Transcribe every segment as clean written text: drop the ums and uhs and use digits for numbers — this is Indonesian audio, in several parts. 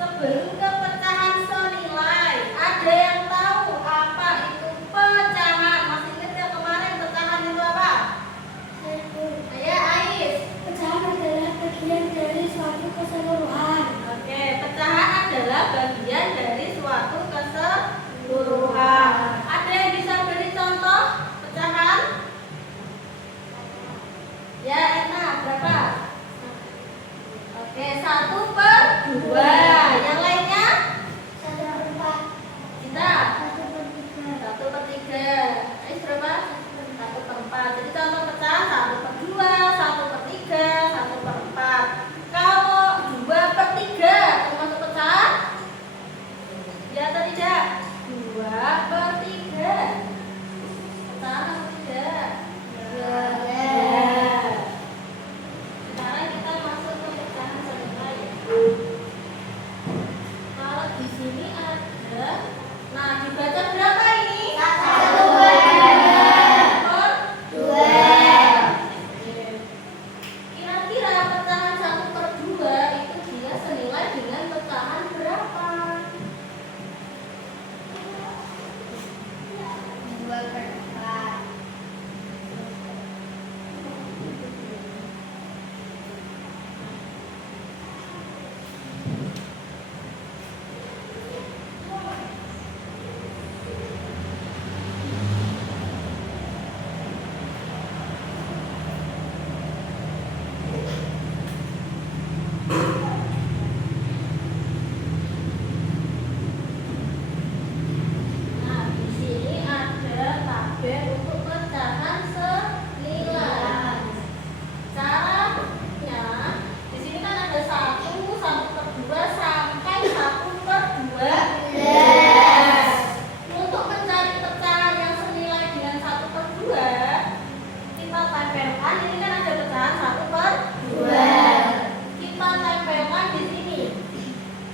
Sebelum ke pecahan senilai, ada yang tahu apa itu pecahan? Masih ingat ya kemarin pecahan itu apa? Ya, Ais. Pecahan adalah bagian dari suatu keseluruhan. Oke, pecahan adalah bagian dari suatu keseluruhan. Ada yang bisa beri contoh pecahan? Ya, enak. Berapa? Oke, 1/2. Yang lainnya? 1/4. Kita 1/3. 1/3. Ais berapa? 1/4. Jadi contoh pecahan 1/2, 1/3, 1/4. Kalau 2/3 termasuk pecahan? Ya atau tidak? 2/3. Pecahan atau tidak? Ya. Sekarang kita masuk ke pecahan senilai. Kalau di sini ada, nah dibaca berapa ini? 1/2. Kira-kira pecahan 1/2 itu dia senilai dengan pecahan berapa? 2/4. Nah, di sini ada tabel untuk pecahan senilai. Caranya, di sini kan ada 1, 1/2 sampai 1/12. Untuk mencari pecahan yang senilai dengan 1/2, kita tempelkan. Ini kan ada pecahan 1/2. Kita tempelkan di sini.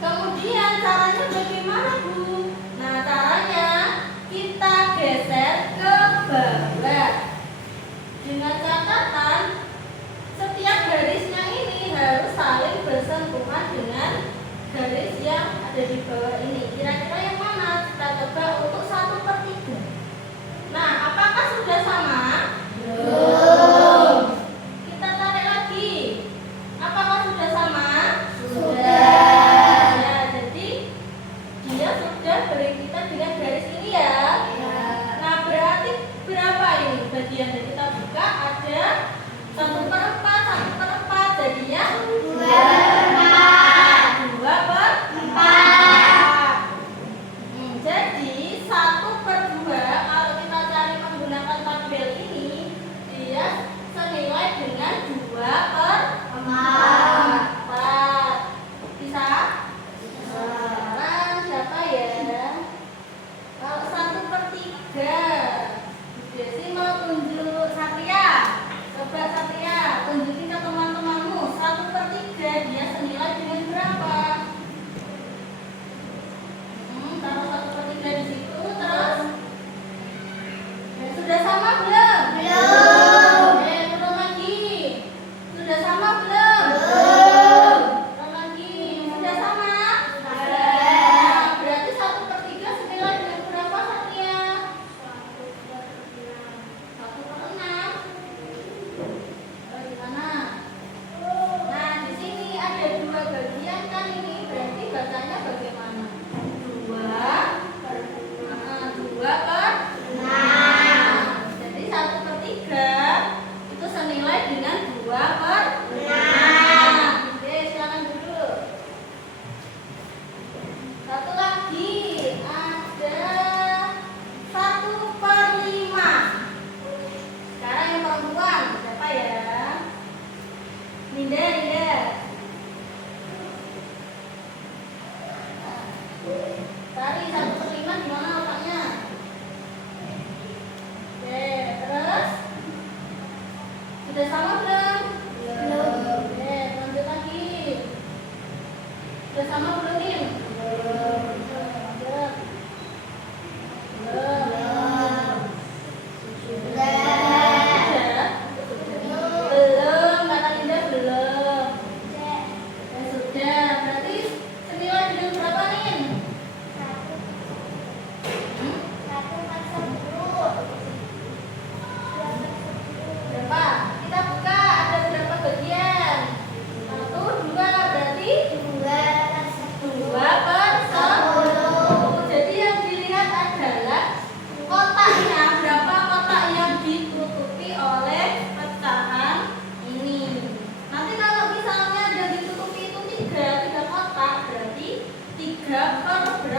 Kemudian caranya bagaimana, Bu? Nah, caranya kita geser ke bawah. Dengan catatan setiap garisnya ini harus saling bersentuhan dengan garis yang ada di bawah ini. Kira-kira yang mana? Kita coba untuk 1/3. Nah, apakah sudah sama? Belum. Kita tarik lagi. Apakah sudah sama? Sudah. Ya, jadi dia sudah beririsan dengan garis ini ya. Nah, berarti berapa ini bagian? Jadi kita buka ada 1/4, 1/4, jadinya 2/4. 2/4. Jadi 1/2 kalau kita cari menggunakan tabel ini, dia senilai dengan 2/4. Bisa? Sekarang siapa ya? Kalau 1/3, Desi mau tunjuk Satria. Coba Satria, tunjukin ke teman-temanmu 1/3 dia senilai dengan berapa? Taruh 1/3 di situ terus. Sudah sama belum? Belum. Turun lagi. Sudah sama belum? Belum. Turun lagi. Sudah sama? Sudah. Nah, berarti 1/3 senilai dengan berapa Satria? 1/6. Gimana? Nah, di sini ada 2 bagian kan ini. Berarti bacanya bagaimana? 2/6. Jadi 1/3 itu senilai dengan 2/6. Oke, silakan duduk. Satu lagi ada 1/5. Sekarang yang perempuan siapa ya? Linda. Cari 1/5 di mana letaknya? Oke, terus sudah sama belum? Belum. Oke, lanjut lagi. Sudah sama belum, Im? Belum. Lanjut. Belum. Belum. Sudah. Sudah. Belum, kata Linda belum. Sudah. Sudah, berarti senilai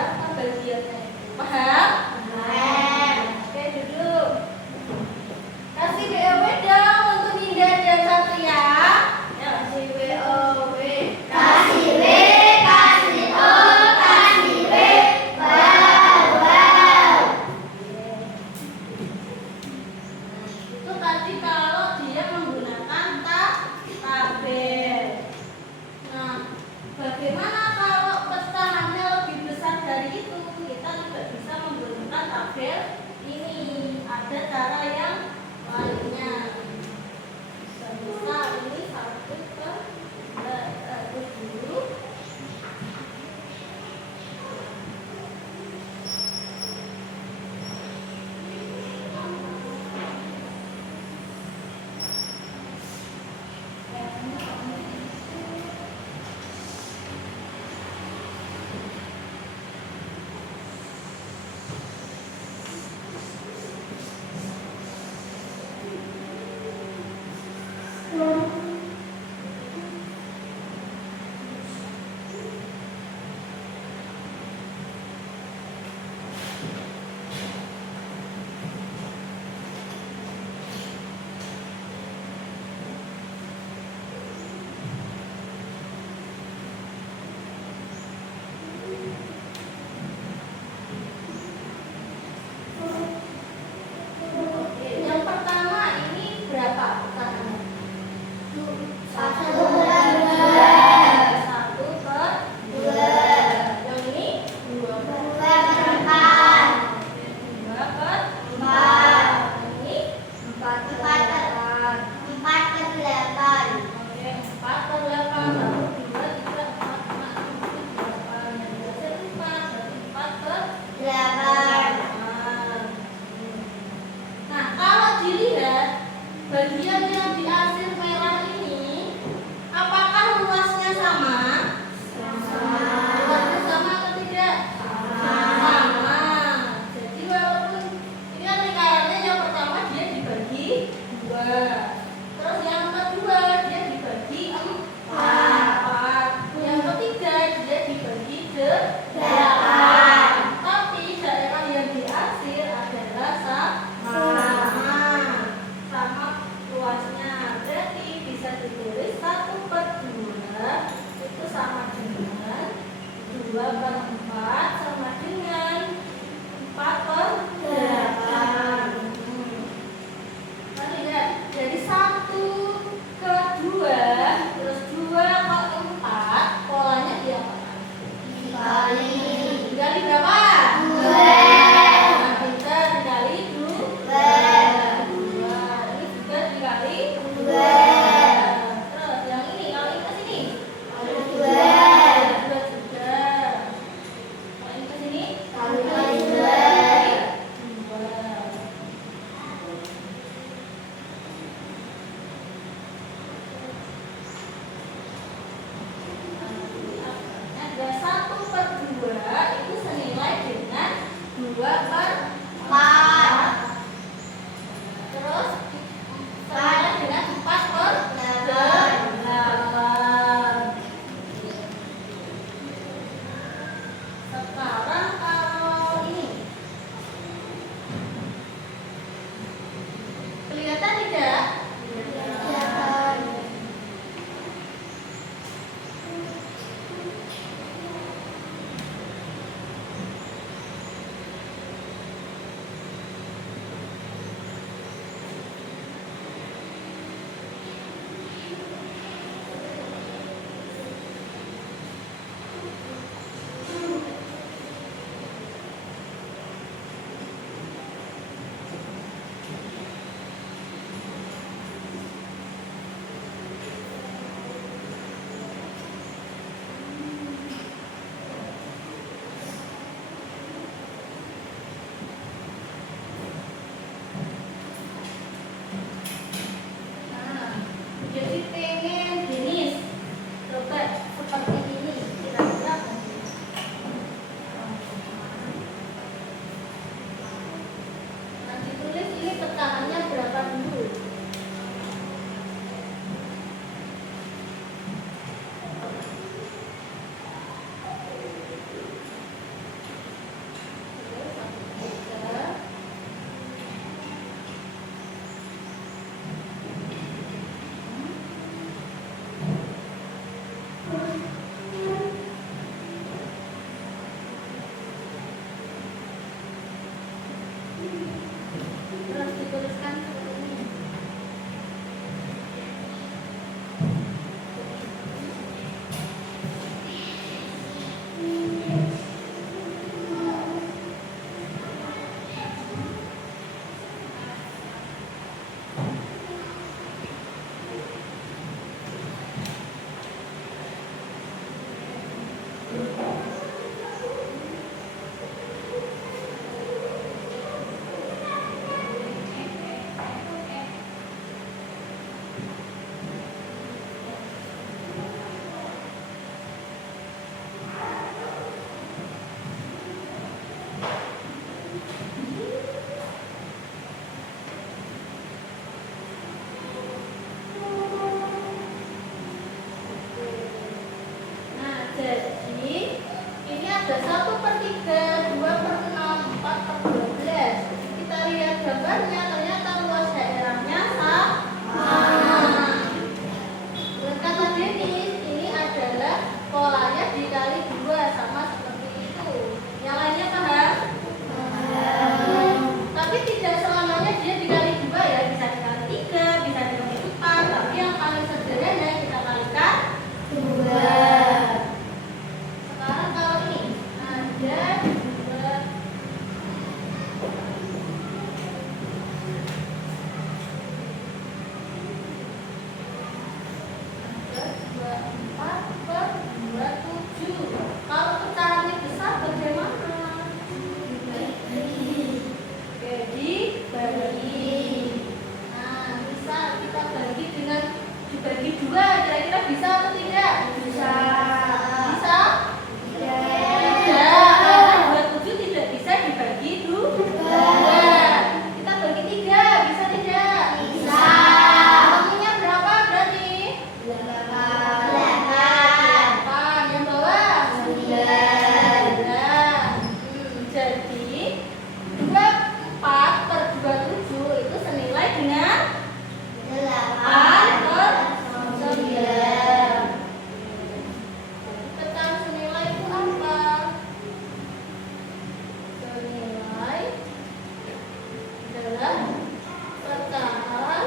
berapa bagiannya? Paham? Oke, duduk. Kasih BOW dong untuk Ninda dan Satria. Ya, kasih BOW. Kasih W, kasih O, kasih W. Wow, wow. Itu tadi kalau dia menggunakan tabel. Nah, bagaimana kalau pecahannya lebih besar dari itu? Kita tidak bisa menggunakan dituliskan seperti ini. Jadi ini ada 1/3, 2/6, 4/12. Kita lihat gambarnya, ternyata luas daerahnya sama. Kata Denis, ini adalah polanya dikali 2, sama seperti itu. Yang lainnya paham? Tapi tidak selamanya dia dikali 2 ya, bisa dikali 3, bisa dikali 4. Tapi yang paling sederhana kita kalikan 2. Dibagi 2, kira-kira bisa atau tidak? Bisa. Bisa? Tidak. Karena 27 tidak bisa dibagi 2. Kita bagi 3, bisa tidak? Bisa. Ngomongnya berapa berarti? 8. Yang bawah? 9. Jadi 24/27 itu senilai dengan 8/9. Pecahan senilai itu apa? Senilai adalah pecahan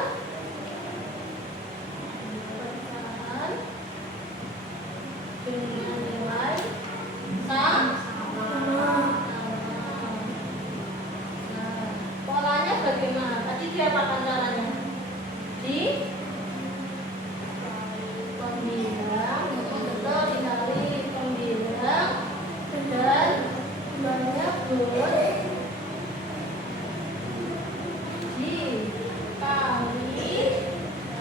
dengan nilai sama. Nah, polanya bagaimana? Tadi diapakan caranya? Di pembilang, betul, dikali pembilang dan banyak dikali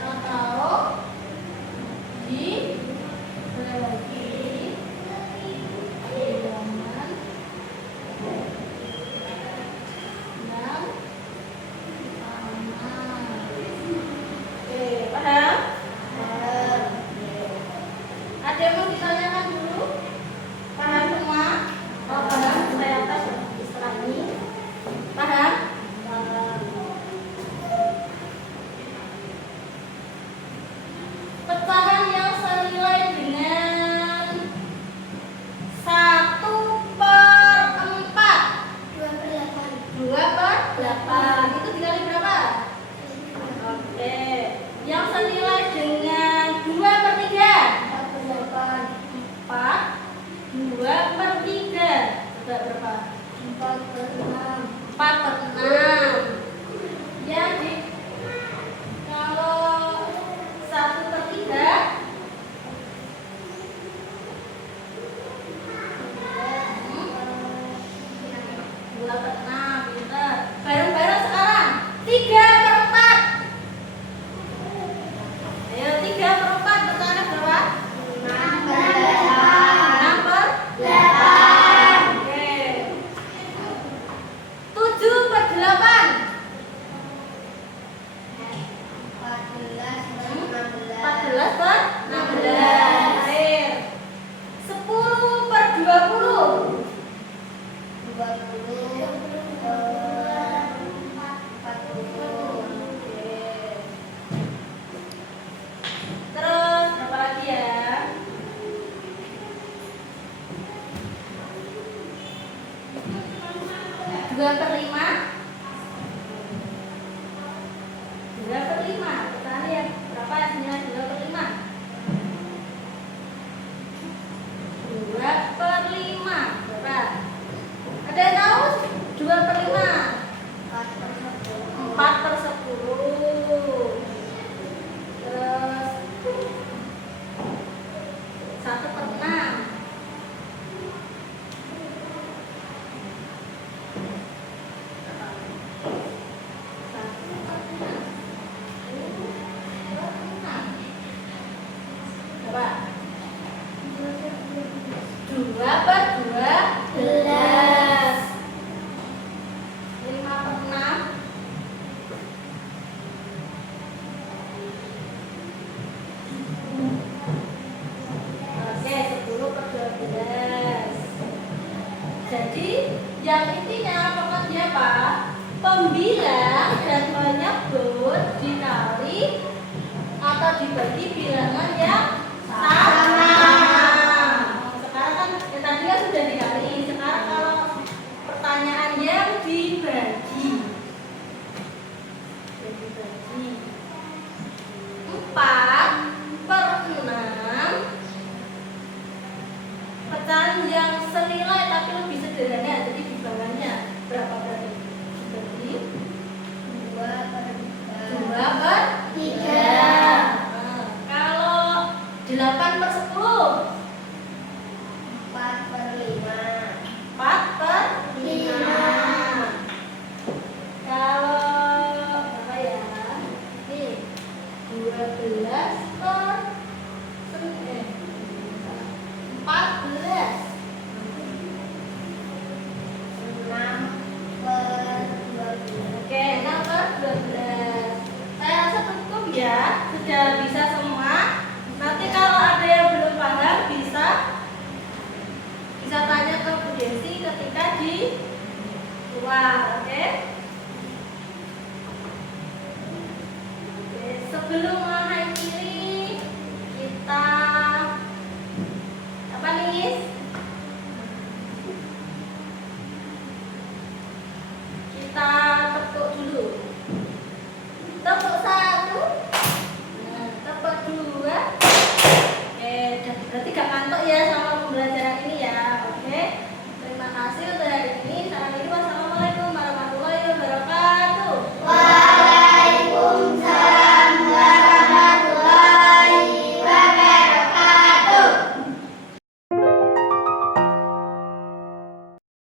atau dibagi bilangan yang sama. Oke, paham? Ada yang mau ditanyakan dulu? Paham semua? Oh, paham. Saya tes setelah ini. Paham? Pecahan yang senilai dengan 1/4. 2/8. Itu dikali berapa? Oke. Yang senilai dengan 2/3. 4. 2/3. Sudah berapa? 4/6. Jadi kalau 1/3 2/6. Pintar. Bareng-bareng sekarang 3/4. Ayo 3/4 pecahannya berapa? 6/8. Oke. 7/8. 14/16. Air. 10/20. 40. Terus berapa lagi ya? 2/5. Yang intinya apakah dia apa? Pembilang dan menyebut dikali atau dibagi bilangan yang sama. Sekarang kan tadi kan sudah dikali. Sekarang kalau pertanyaan yang dibagi. 4/6 pecahan yang senilai tapi lebih sederhana, jadi bilangannya berapa berarti? Dibagi 2/3. Kalau 8/10 4/5. Kalau apa ya? Nih 14. Oke, 6/12. Saya rasa cukup ya, sudah bisa semua. Nanti kalau ada yang belum paham bisa tanya ke Bu Desi ketika di luar, oke? Oke, sebelum mengakhiri kita apa nih? Kita tepuk dulu. Tepuk 1, tepuk 2. Oke, berarti gak ngantuk ya sama pembelajaran ini